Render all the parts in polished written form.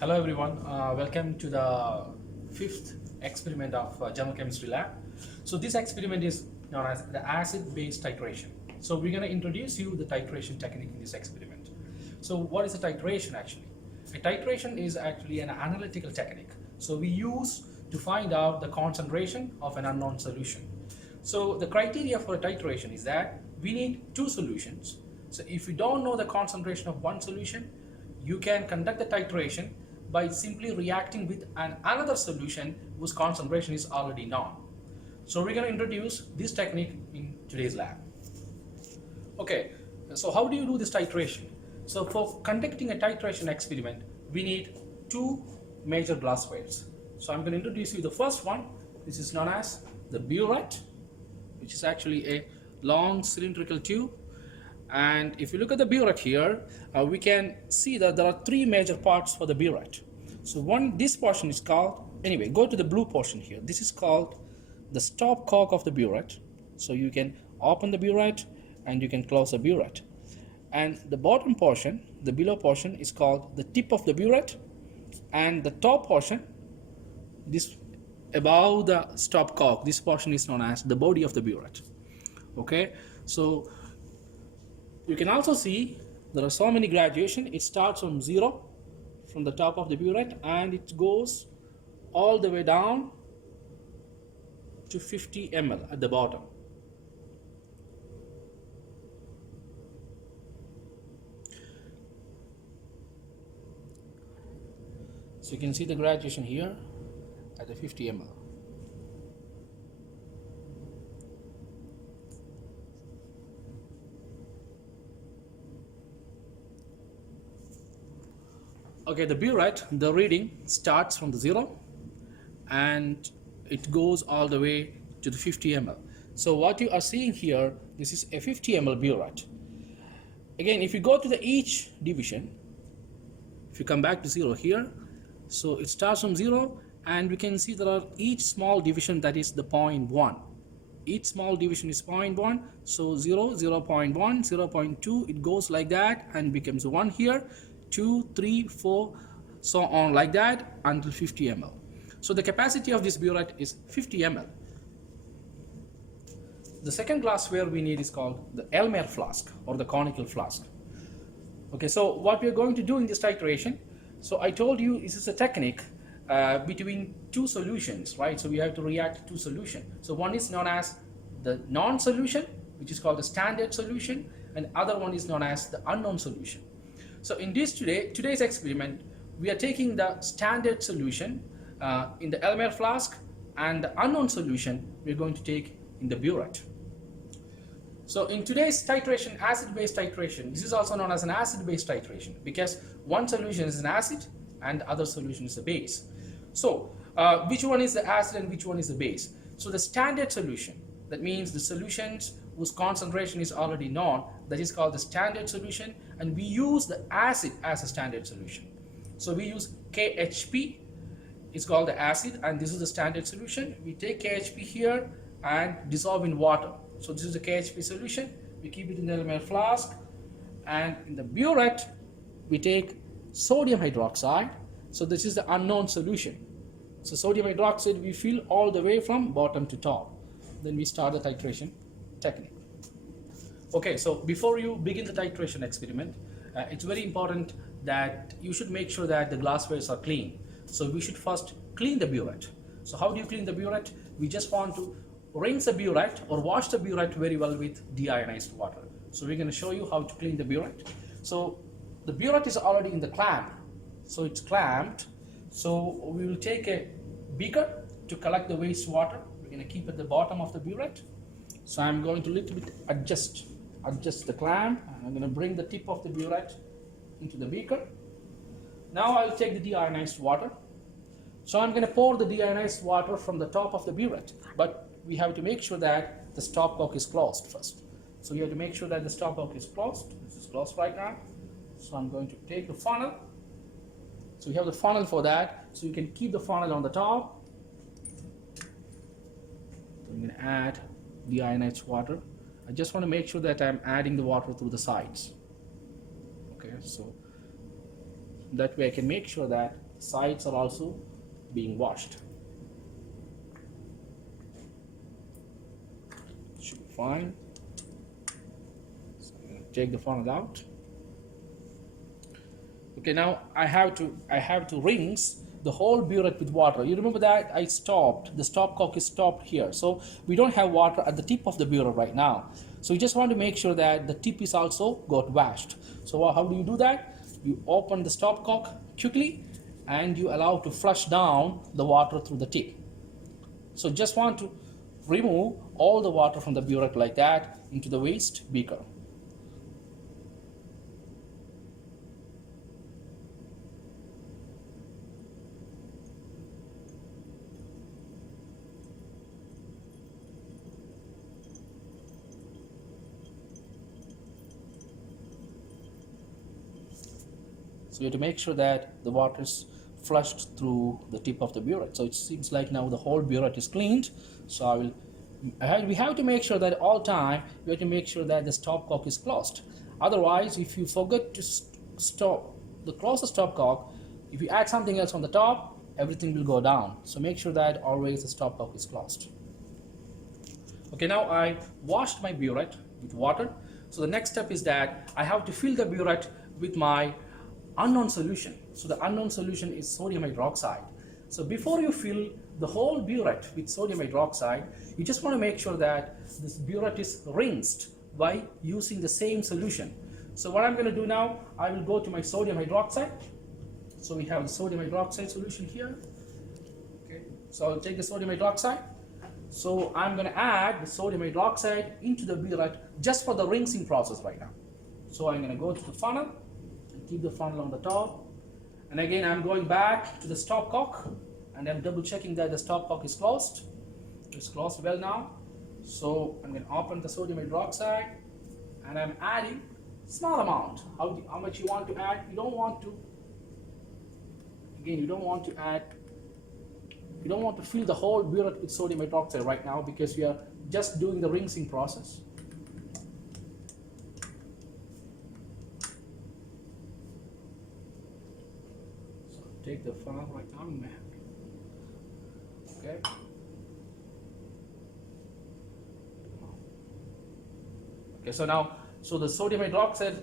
Hello everyone, welcome to the fifth experiment of general chemistry lab. So this experiment is known as the acid-base titration. So we're going to introduce you the titration technique in this experiment. So what is a titration actually? A titration is actually an analytical technique. So we use to find out the concentration of an unknown solution. So the criteria for a titration is that we need two solutions. So if you don't know the concentration of one solution, you can conduct the titration by simply reacting with another solution whose concentration is already known. So we're going to introduce this technique in today's lab. Okay, so how do you do this titration? So for conducting a titration experiment, we need two major glasswares. So I'm going to introduce you the first one. This is known as the burette, which is actually a long cylindrical tube. And if you look at the burette here, we can see that there are three major parts for the burette. So this portion is called, anyway, go to the blue portion here. This is called the stopcock of the burette. So you can open the burette and you can close the burette. And the bottom portion, the below portion, is called the tip of the burette. And the top portion, this above the stopcock, this portion is known as the body of the burette. Okay, so you can also see there are so many graduation. It starts from 0 from the top of the burette and it goes all the way down to 50 ml at the bottom. So you can see the graduation here at the 50 ml. Okay, the burette, the reading starts from the 0 and it goes all the way to the 50 ml. So what you are seeing here, this is a 50 ml burette. Again, if you go to the each division, if you come back to 0 here, so it starts from 0 and we can see there are each small division, that is the 0.1. Each small division is 0.1, so 0, 0.1, 0.2, it goes like that and becomes 1 here, 2, 3, 4, so on like that until 50 ml. So the capacity of this burette is 50 ml. The second glassware we need is called the Elmer flask or the conical flask. Okay, so what we are going to do in this titration, so I told you this is a technique between two solutions, right? So we have to react to two solutions. So one is known as the non-solution, which is called the standard solution, and other one is known as the unknown solution. So in today's experiment, we are taking the standard solution in the Elmer flask and the unknown solution we're going to take in the burette. So in today's titration, acid-base titration, this is also known as an acid-base titration because one solution is an acid and the other solution is a base. So which one is the acid and which one is the base? So the standard solution, that means the solutions whose concentration is already known, that is called the standard solution, and we use the acid as a standard solution. So we use KHP, it's called the acid, and this is the standard solution. We take KHP here and dissolve in water. So this is the KHP solution. We keep it in the Elmer flask, and in the burette we take sodium hydroxide. So this is the unknown solution. So sodium hydroxide we fill all the way from bottom to top. Then we start the titration technique. Okay, so before you begin the titration experiment, it's very important that you should make sure that the glasswares are clean. So we should first clean the burette. So how do you clean the burette? We just want to rinse the burette or wash the burette very well with deionized water. So we're going to show you how to clean the burette. So the burette is already in the clamp. So it's clamped. So we will take a beaker to collect the wastewater. We're going to keep at the bottom of the burette. So I'm going to little bit adjust the clamp, and I'm going to bring the tip of the burette into the beaker. Now I'll take the deionized water. So I'm going to pour the deionized water from the top of the burette, but we have to make sure that the stopcock is closed first. So you have to make sure that the stopcock is closed. This is closed right now. So I'm going to take the funnel. So we have the funnel for that. So you can keep the funnel on the top. I'm going to add deionized water. I just want to make sure that I'm adding the water through the sides. Okay, so that way I can make sure that sides are also being washed. Should be fine. So I'm going to take the funnel out. Okay, now I have to rinse the whole burette with water. You remember that I stopped, the stopcock is stopped here. So we don't have water at the tip of the burette right now. So you just want to make sure that the tip is also got washed. So how do you do that? You open the stopcock quickly and you allow to flush down the water through the tip. So just want to remove all the water from the burette like that into the waste beaker. So you have to make sure that the water is flushed through the tip of the burette. So it seems like now the whole burette is cleaned. So we have to make sure that at all time you have to make sure that the stopcock is closed. Otherwise, if you forget to close the stopcock, if you add something else on the top, everything will go down. So make sure that always the stopcock is closed. Okay, now I washed my burette with water. So the next step is that I have to fill the burette with my unknown solution. So the unknown solution is sodium hydroxide. So before you fill the whole burette with sodium hydroxide, you just want to make sure that this burette is rinsed by using the same solution. So what I'm going to do now, I will go to my sodium hydroxide. So we have the sodium hydroxide solution here. Okay, so I'll take the sodium hydroxide. So I'm going to add the sodium hydroxide into the burette just for the rinsing process right now. So I'm going to go to the funnel. Keep the funnel on the top, and again I'm going back to the stopcock and I'm double checking that the stopcock is closed. It's closed well now. So I'm going to open the sodium hydroxide and I'm adding small amount. How much you want to add? You don't want to fill the whole burette with sodium hydroxide right now because we are just doing the rinsing process. Take the funnel right now in my hand. Okay. Okay, so the sodium hydroxide,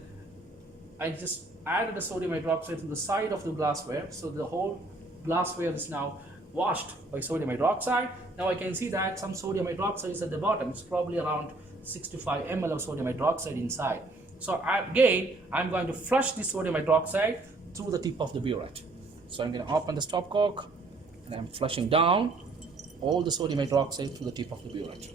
I just added the sodium hydroxide to the side of the glassware. So the whole glassware is now washed by sodium hydroxide. Now I can see that some sodium hydroxide is at the bottom. It's probably around 65 ml of sodium hydroxide inside. So again, I'm going to flush the sodium hydroxide through the tip of the burette. So I'm going to open the stopcock and I'm flushing down all the sodium hydroxide through the tip of the burette.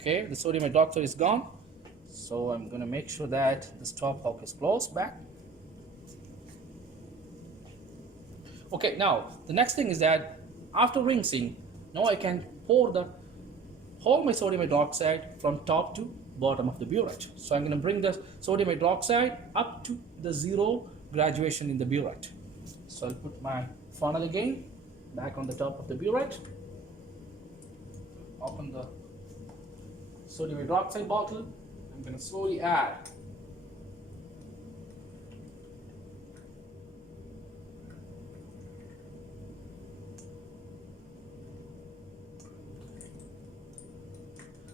Okay, the sodium hydroxide is gone. So I'm going to make sure that the stopcock is closed back. Okay, now the next thing is that after rinsing, now I can pour all my sodium hydroxide from top to bottom of the burette. So I'm going to bring the sodium hydroxide up to the 0 graduation in the burette. So I'll put my funnel again back on the top of the burette. Open the sodium hydroxide bottle. I'm going to slowly add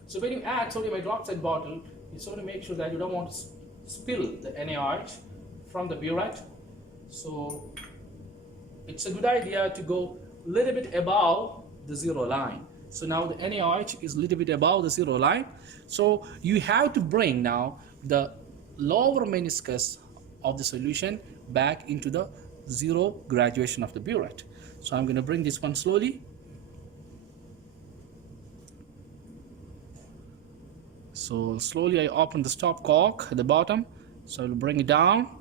So when you add sodium hydroxide bottle, you sort of make sure that you don't want to spill the NaOH from the burette. So it's a good idea to go a little bit above the 0 line. So now the NaOH is a little bit above the 0 line. So you have to bring now the lower meniscus of the solution back into the 0 graduation of the burette. So I'm going to bring this one slowly. So slowly I open the stopcock at the bottom. So I'll bring it down.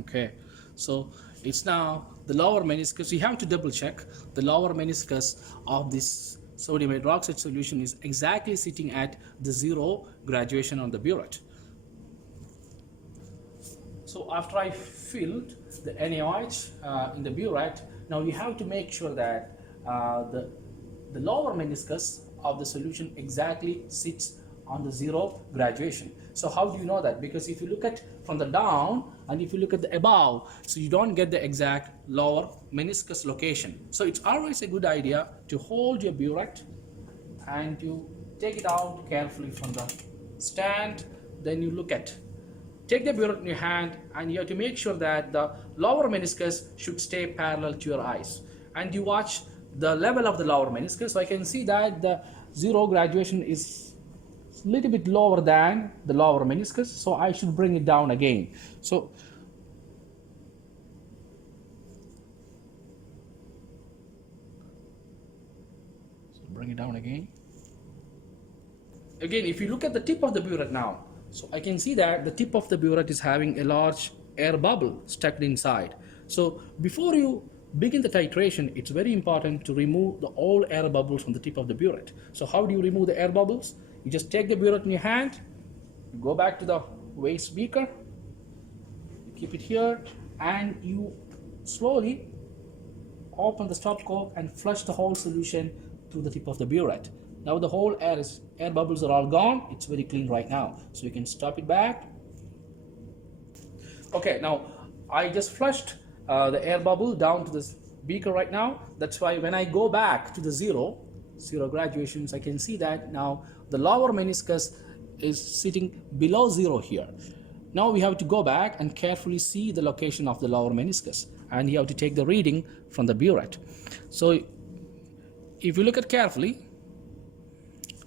Okay, so it's now the lower meniscus. You have to double check the lower meniscus of this sodium hydroxide solution is exactly sitting at the zero graduation on the burette. So after I filled the NaOH in the burette, now you have to make sure that the lower meniscus of the solution exactly sits on the zero graduation. So how do you know that? Because if you look at from the down and if you look at the above, so you don't get the exact lower meniscus location. So it's always a good idea to hold your burette and you take it out carefully from the stand. Then you take the burette in your hand and you have to make sure that the lower meniscus should stay parallel to your eyes. And you watch the level of the lower meniscus. So I can see that the zero graduation is a little bit lower than the lower meniscus. So I should bring it down again. So bring it down again. Again, if you look at the tip of the burette now, so I can see that the tip of the burette is having a large air bubble stuck inside. So before you begin the titration, it's very important to remove the all air bubbles from the tip of the burette. So how do you remove the air bubbles? You just take the burette in your hand, you go back to the waste beaker, you keep it here, and you slowly open the stopcock and flush the whole solution through the tip of the burette. Now the whole air bubbles are all gone. It's very clean right now. So you can stop it back. Okay, now I just flushed the air bubble down to this beaker right now. That's why when I go back to the zero graduations, I can see that now the lower meniscus is sitting below zero here. Now we have to go back and carefully see the location of the lower meniscus, and you have to take the reading from the burette. So if you look at carefully,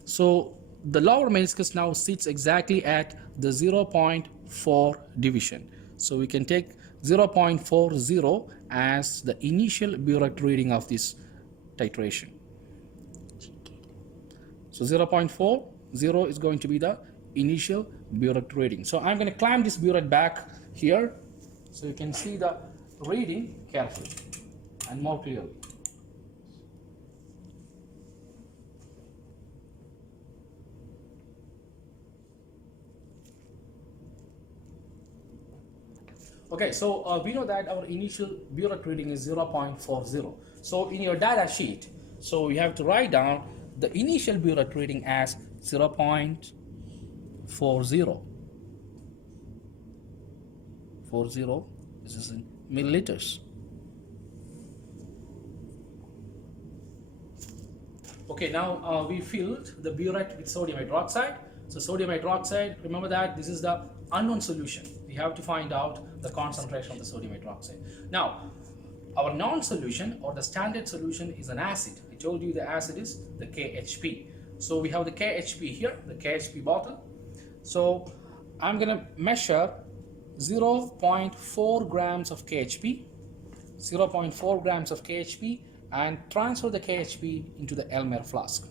so the lower meniscus now sits exactly at the 0.4 division. So we can take 0.40 as the initial burette reading of this titration. So 0.40 is going to be the initial burette reading. So I'm going to clamp this burette back here so you can see the reading carefully and more clearly. Okay, so we know that our initial burette reading is 0.40. So in your data sheet, so you have to write down the initial burette reading as 0.40. 40, this is in milliliters. Okay, now we filled the burette with sodium hydroxide. So sodium hydroxide, remember that this is the unknown solution. We have to find out the concentration of the sodium hydroxide. Now, our known solution or the standard solution is an acid. I told you the acid is the KHP. So we have the KHP here, the KHP bottle. So I'm going to measure 0.4 grams of KHP, 0.4 grams of KHP, and transfer the KHP into the Elmer flask.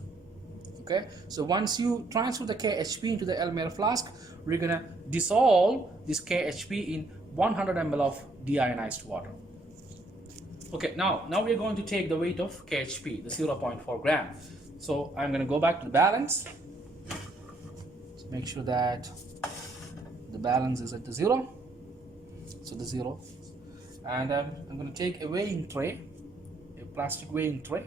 Okay, so once you transfer the KHP into the Elmer flask, we're gonna dissolve this KHP in 100 ml of deionized water. Okay, now we're going to take the weight of KHP, the 0.4 gram. So I'm gonna go back to the balance. So make sure that the balance is at the zero. So the zero, and I'm going to take a weighing tray, a plastic weighing tray.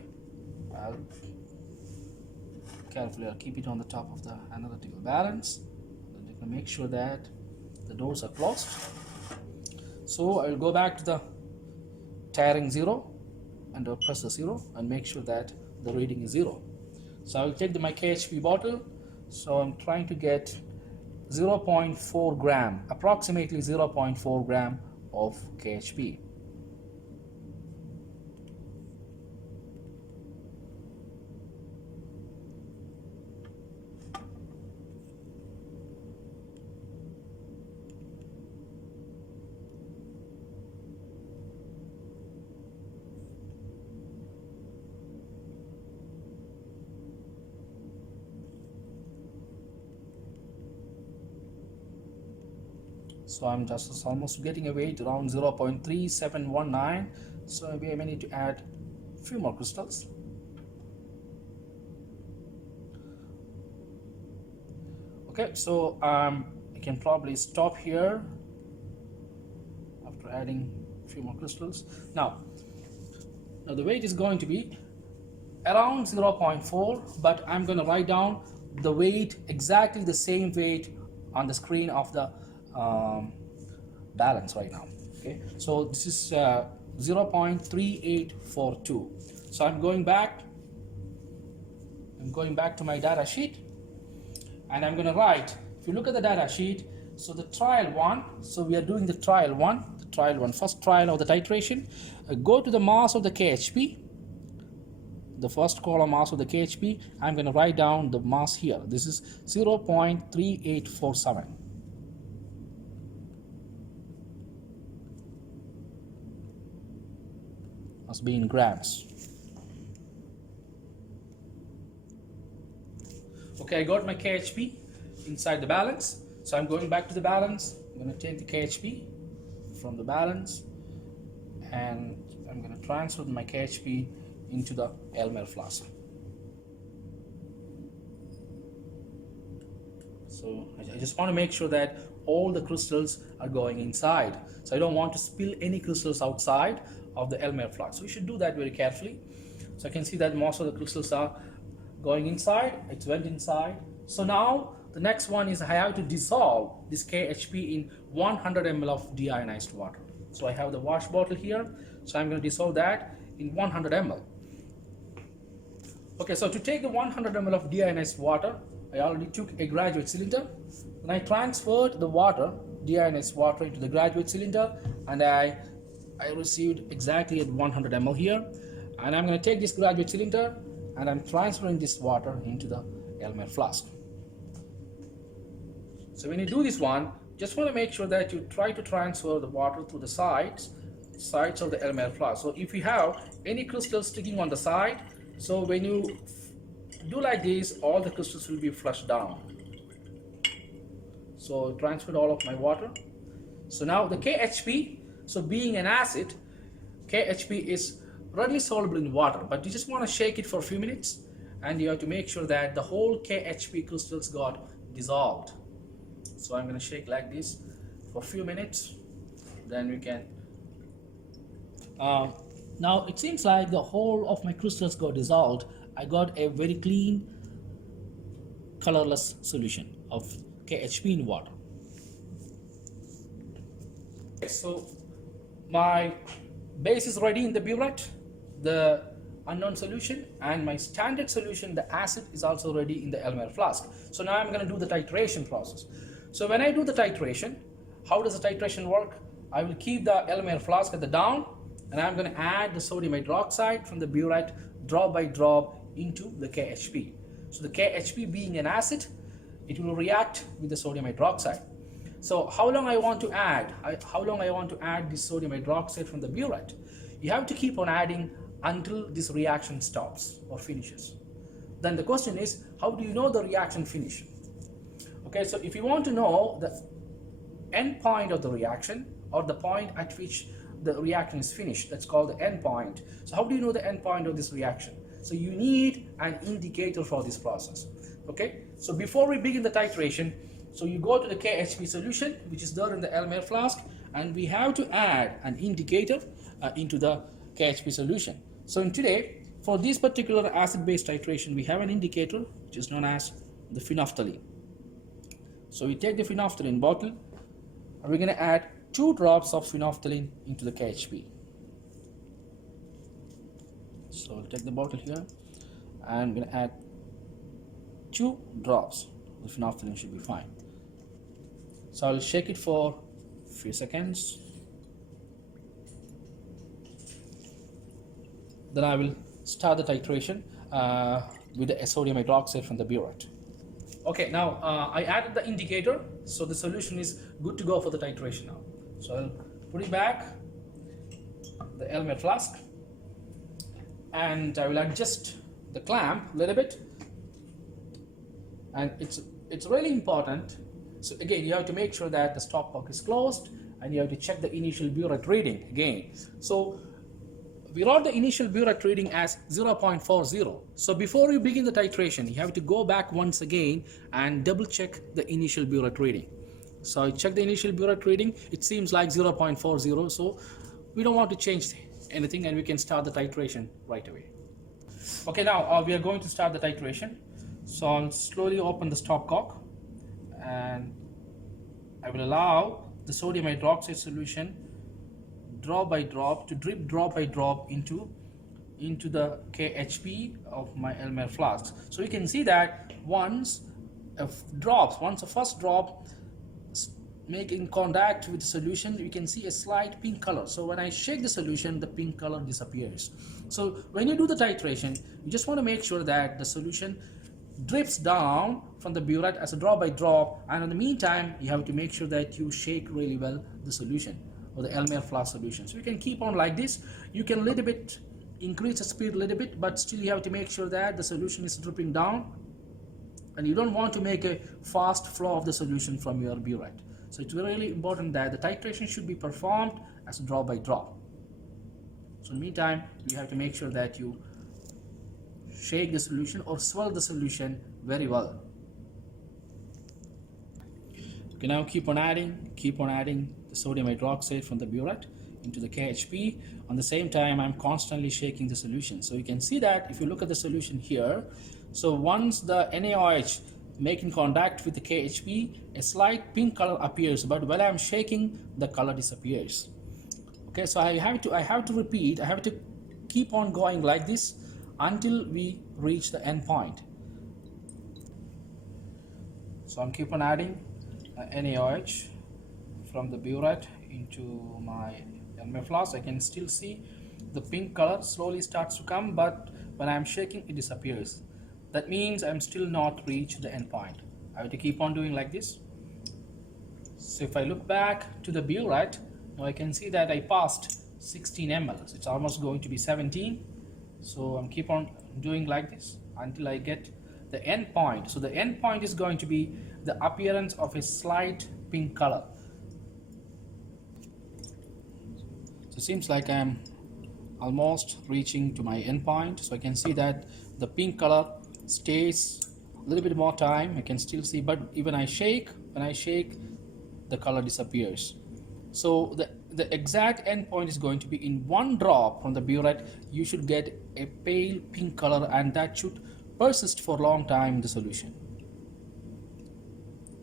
Carefully, I'll keep it on the top of the analytical balance. And you can make sure that the doors are closed. So I will go back to the tiring zero and I'll press the zero and make sure that the reading is zero. So I will take my KHP bottle. So I'm trying to get 0.4 gram, approximately 0.4 gram of KHP. So I'm just almost getting a weight around 0.3719. So maybe I may need to add a few more crystals. Okay, so I can probably stop here after adding a few more crystals. Now the weight is going to be around 0.4, but I'm going to write down the weight, exactly the same weight on the screen of the balance right now. Okay, so this is 0.3842. So I'm going back to my data sheet, and I'm going to write, if you look at the data sheet, so the trial one, so we are doing the trial one, first trial of the titration. Go to the mass of the KHP, the first column mass of the KHP. I'm going to write down the mass here. This is 0.3847. Must be in grams. Okay, I got my KHP inside the balance. So I'm going back to the balance. I'm going to take the KHP from the balance, and I'm going to transfer my KHP into the Elmer flask. So I just want to make sure that all the crystals are going inside. So I don't want to spill any crystals outside of the Elmer flask. So you should do that very carefully. So I can see that most of the crystals are going inside. It went inside. So now the next one is I have to dissolve this KHP in 100 ml of deionized water. So I have the wash bottle here. So I'm going to dissolve that in 100 ml. Okay, so to take the 100 ml of deionized water, I already took a graduate cylinder. Then I transferred the water, deionized water, into the graduate cylinder, and I received exactly at 100 ml here. And I'm going to take this graduate cylinder and I'm transferring this water into the Elmer flask. So when you do this one, just want to make sure that you try to transfer the water through the sides of the Elmer flask. So if you have any crystals sticking on the side, so when you do like this, all the crystals will be flushed down. So I transferred all of my water. So now the KHP, so being an acid, KHP is readily soluble in water, but you just want to shake it for a few minutes, and you have to make sure that the whole KHP crystals got dissolved. So I'm going to shake like this for a few minutes, then we can now it seems like the whole of my crystals got dissolved. I got a very clean colorless solution of KHP in water. So my base is ready in the burette, the unknown solution, and my standard solution, the acid, is also ready in the Elmer flask. So now I'm going to do the titration process. So when I do the titration, how does the titration work? I will keep the Elmer flask at the down, and I'm going to add the sodium hydroxide from the burette drop by drop into the KHP. So the KHP being an acid, it will react with the sodium hydroxide. So how long I want to add? This sodium hydroxide from the burette? You have to keep on adding until this reaction stops or finishes. Then the question is, how do you know the reaction finish? Okay, so if you want to know the end point of the reaction, or the point at which the reaction is finished, that's called the end point. So how do you know the end point of this reaction? So you need an indicator for this process. Okay, so before we begin the titration, so you go to the KHP solution, which is there in the Elmer flask, and we have to add an indicator into the KHP solution. So today, for this particular acid-base titration, we have an indicator which is known as the phenolphthalein. So we take the phenolphthalein bottle, and we're going to add 2 drops of phenolphthalein into the KHP. So I'll take the bottle here, and I'm going to add 2 drops. The phenolphthalein should be fine. So I'll shake it for a few seconds. Then I will start the titration with the sodium hydroxide from the burette. Okay, now I added the indicator, so the solution is good to go for the titration now. So I'll put it back, the Elmer flask, and I will adjust the clamp a little bit. And it's really important So again, you have to make sure that the stopcock is closed, and you have to check the initial burette reading again. So we wrote the initial burette reading as 0.40. So before you begin the titration, you have to go back once again and double check the initial burette reading. So I check the initial burette reading, it seems like 0.40, so we don't want to change anything, and we can start the titration right away. Okay, now we are going to start the titration. So I'll slowly open the stopcock, and I will allow the sodium hydroxide solution drop by drop to drip drop by drop into the KHP of my Elmer flask. So you can see that once a first drop making contact with the solution, you can see a slight pink color. So when I shake the solution, the pink color disappears. So when you do the titration, you just want to make sure that the solution drips down from the burette as a drop by drop, and in the meantime you have to make sure that you shake really well the solution, or the Elmer flask solution. So you can keep on like this. You can little bit increase the speed a little bit, but still you have to make sure that the solution is dripping down, and you don't want to make a fast flow of the solution from your burette. So it's really important that the titration should be performed as a drop by drop. So in the meantime, you have to make sure that you shake the solution or swirl the solution very well. Okay, now keep on adding the sodium hydroxide from the burette into the KHP. On the same time, I'm constantly shaking the solution. So you can see that if you look at the solution here, so once the NaOH making contact with the KHP, a slight pink color appears, but while I'm shaking, the color disappears. Okay, so I have to repeat, I have to keep on going like this until we reach the end point. So I'm keep on adding NaOH from the burette into my Elmer flask. I can still see the pink color slowly starts to come, but when I'm shaking, it disappears. That means I'm still not reached the end point. I have to keep on doing like this. So if I look back to the burette, now I can see that I passed 16 ml. So it's almost going to be 17. So I'm keep on doing like this until I get the end point. So the end point is going to be the appearance of a slight pink color. So it seems like I'm almost reaching to my end point. So I can see that the pink color stays a little bit more time. I can still see, but even when I shake, the color disappears. So the exact end point is going to be in one drop from the burette. You should get a pale pink color, and that should persist for a long time in the solution.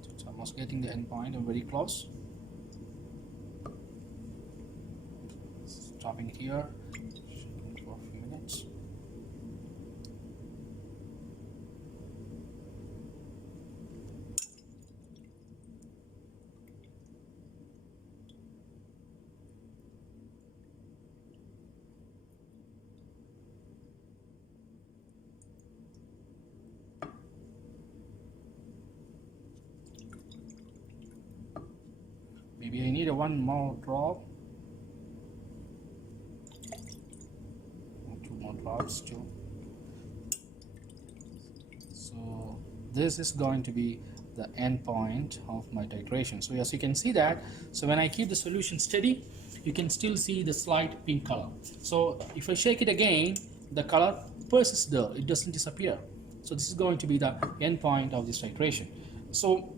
So it's almost getting the end point. I'm very close. Stopping it here for a few minutes. Maybe I need one more drop, or 2 more drops too. So this is going to be the end point of my titration. So as you can see that, so when I keep the solution steady, you can still see the slight pink color. So if I shake it again, the color persists there, it doesn't disappear. So this is going to be the end point of this titration. So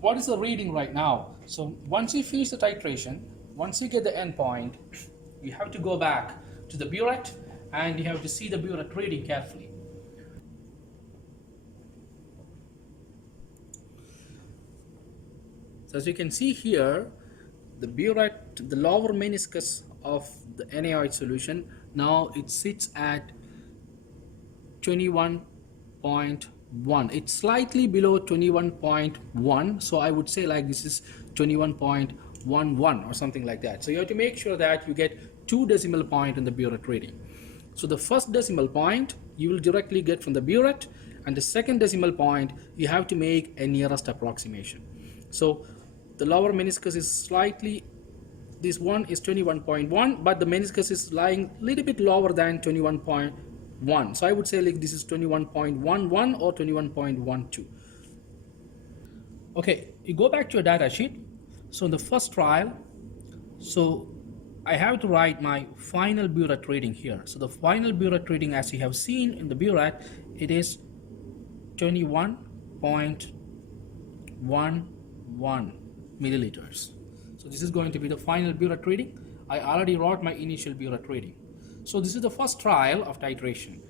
what is the reading right now? So once you finish the titration, once you get the end point, you have to go back to the burette and you have to see the burette reading carefully. So as you can see here, the burette, the lower meniscus of the NaOH solution, now it sits at 21.1. It's slightly below 21.1, so I would say like this is 21.11 or something like that. So you have to make sure that you get 2 decimal point in the burette reading. So the first decimal point you will directly get from the burette, and the second decimal point you have to make a nearest approximation. So the lower meniscus is slightly, this one is 21.1, but the meniscus is lying a little bit lower than 21.1. So I would say like this is 21.11 or 21.12. Okay, you go back to your data sheet. So in the first trial, so I have to write my final burette reading here. So the final burette reading, as you have seen in the burette, it is 21.11 milliliters. So this is going to be the final burette reading. I already wrote my initial burette reading. So this is the first trial of titration.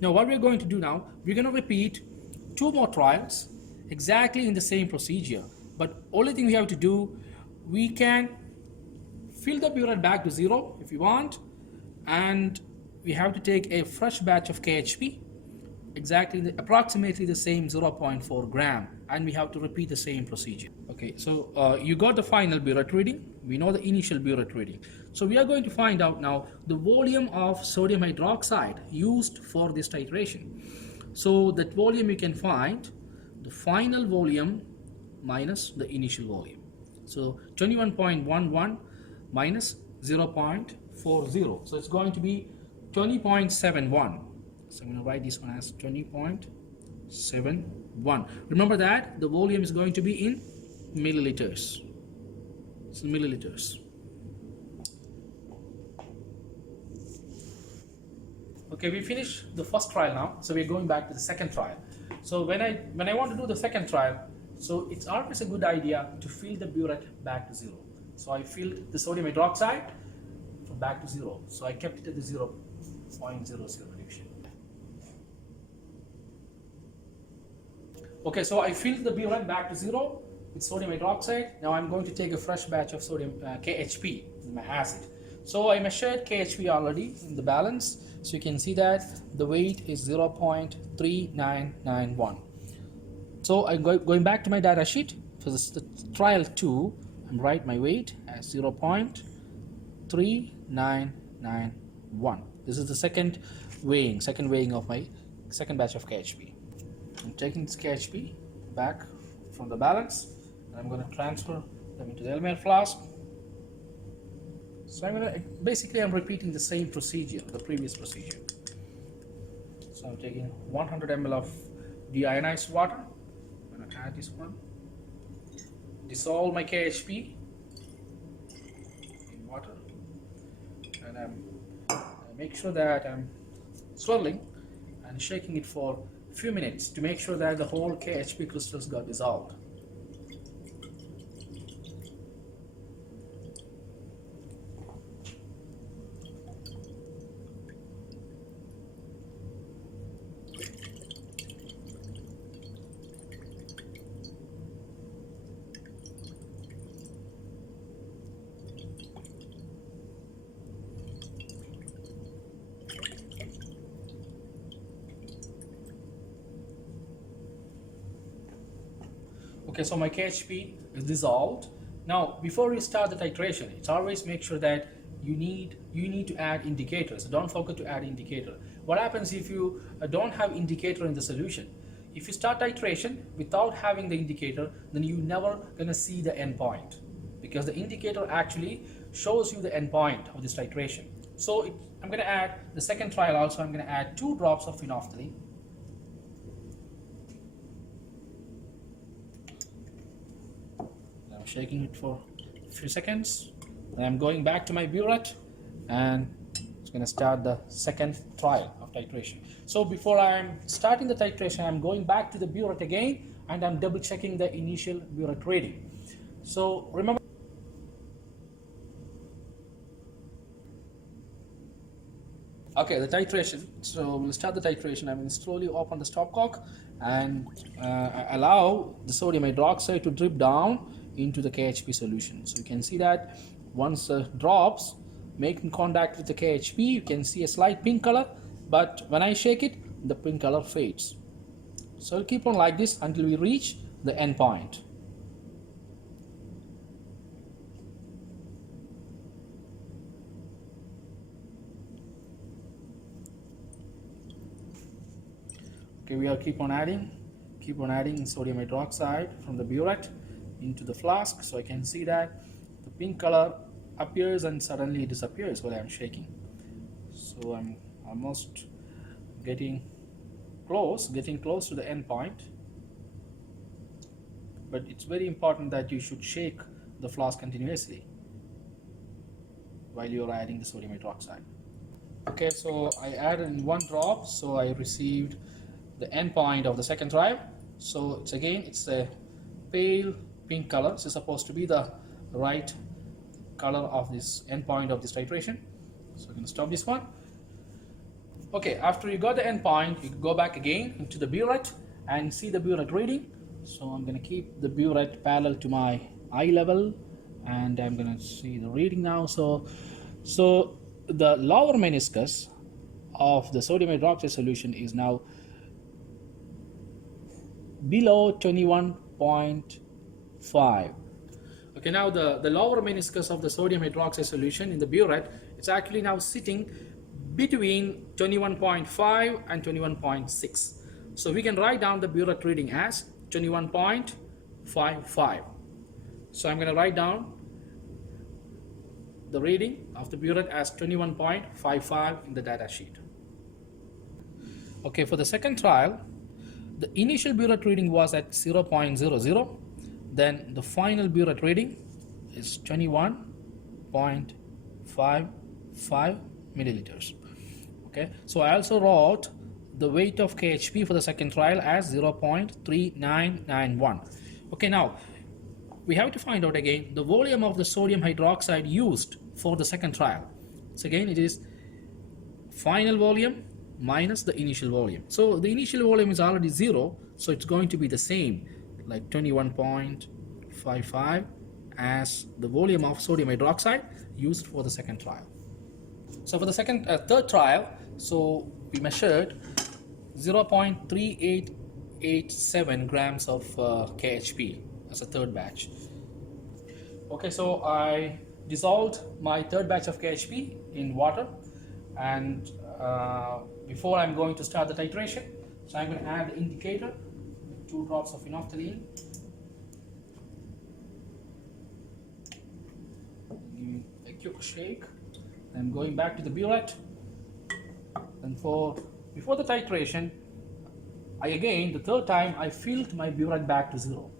Now what we're going to do now, we're going to repeat 2 more trials exactly in the same procedure, but only thing we have to do, we can fill the burette back to 0 if you want, and we have to take a fresh batch of KHP, approximately the same 0.4 gram, and we have to repeat the same procedure. Okay, so you got the final burette reading, we know the initial burette reading. So we are going to find out now the volume of sodium hydroxide used for this titration. So that volume you can find the final volume minus the initial volume. So 21.11 minus 0.40. So it's going to be 20.71. So I'm going to write this one as 20.71. Remember that the volume is going to be in milliliters. So milliliters. Okay, we finished the first trial now, so we're going back to the second trial. So when I want to do the second trial, so it's always a good idea to fill the burette back to 0. So I filled the sodium hydroxide from back to 0. So I kept it at the 0.00 division. Okay, so I filled the burette back to 0 with sodium hydroxide. Now I'm going to take a fresh batch of sodium KHP, my acid. So I measured KHP already in the balance. So you can see that the weight is 0.3991. So I'm going back to my data sheet. For this, the trial 2, I'm write my weight as 0.3991. This is the second weighing of my second batch of KHP. I'm taking this KHP back from the balance, and I'm going to transfer them into the Elmer flask. So I'm repeating the same procedure, the previous procedure. So I'm taking 100 ml of deionized water. I'm going to add this one. Dissolve my KHP in water, and I make sure that I'm swirling and shaking it for a few minutes to make sure that the whole KHP crystals got dissolved. Okay, so my KHP is dissolved. Now, before you start the titration, it's always make sure that you need to add indicators. So don't forget to add indicator. What happens if you don't have indicator in the solution? If you start titration without having the indicator, then you're never gonna see the end point, because the indicator actually shows you the end point of this titration. So I'm gonna add the second trial also. I'm gonna add 2 drops of phenolphthalein. I'm shaking it for a few seconds. Then I'm going back to my burette, and it's going to start the second trial of titration. So before I'm starting the titration, I'm going back to the burette again, and I'm double checking the initial burette reading. So remember, okay, the titration. So we'll start the titration. I'm going to slowly open the stopcock and allow the sodium hydroxide to drip down into the KHP solution. So you can see that once it drops, making contact with the KHP, you can see a slight pink color, but when I shake it, the pink color fades. So I'll keep on like this until we reach the end point. Okay, we are keep on adding sodium hydroxide from the burette into the flask. So I can see that the pink color appears and suddenly disappears while I'm shaking. So I'm almost getting close to the end point. but it's very important that you should shake the flask continuously while you're adding the sodium hydroxide. Okay, so I added in 1 drop, so I received the end point of the second trial. So it's a pale pink color. This is supposed to be the right color of this end point of this titration. So I'm going to stop this one. Okay, after you got the end point, you go back again into the burette and see the burette reading. So I'm going to keep the burette parallel to my eye level, and I'm going to see the reading now. So the lower meniscus of the sodium hydroxide solution is now below 21.5. Okay, now the lower meniscus of the sodium hydroxide solution in the burette, it's actually now sitting between 21.5 and 21.6. So we can write down the burette reading as 21.55. So I'm going to write down the reading of the burette as 21.55 in the data sheet. Okay, for the second trial, the initial burette reading was at 0.00. Then the final burette reading is 21.55 milliliters. Okay, so I also wrote the weight of KHP for the second trial as 0.3991. Okay, now we have to find out again the volume of the sodium hydroxide used for the second trial. So again, it is final volume minus the initial volume. So the initial volume is already 0, so it's going to be the same, like 21.55 as the volume of sodium hydroxide used for the second trial. So for the third trial, so we measured 0.3887 grams of KHP as a third batch. Okay, so I dissolved my third batch of KHP in water, and before I'm going to start the titration, so I'm going to add the indicator, 2 drops of phenolphthalein. Give a quick shake. I'm going back to the burette, and before the titration, the third time, I filled my burette back to 0.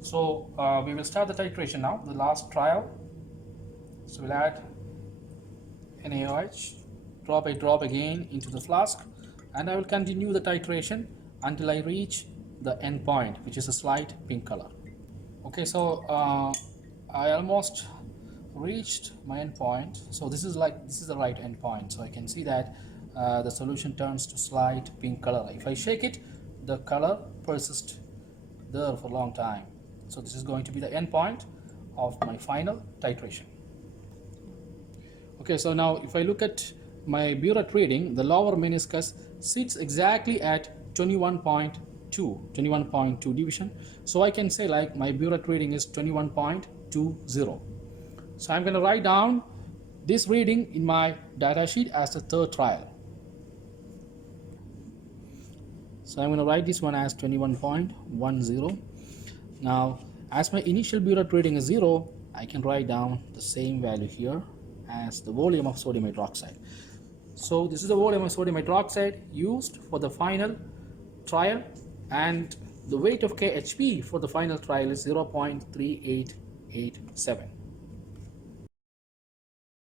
So we will start the titration now, the last trial. So we'll add NaOH drop by drop again into the flask, and I will continue the titration until I reach the end point, which is a slight pink color. Okay, so I almost reached my end point. So this is the right end point. So I can see that the solution turns to slight pink color. If I shake it, the color persists there for a long time. So this is going to be the end point of my final titration. Okay, so now if I look at my burette reading, the lower meniscus sits exactly at 21.2 division. So I can say like my burette reading is 21.20. So I'm going to write down this reading in my data sheet as the third trial. So I'm going to write this one as 21.10. Now, as my initial burette reading is 0, I can write down the same value here as the volume of sodium hydroxide. So this is the volume of sodium hydroxide used for the final trial, and the weight of KHP for the final trial is 0.3887.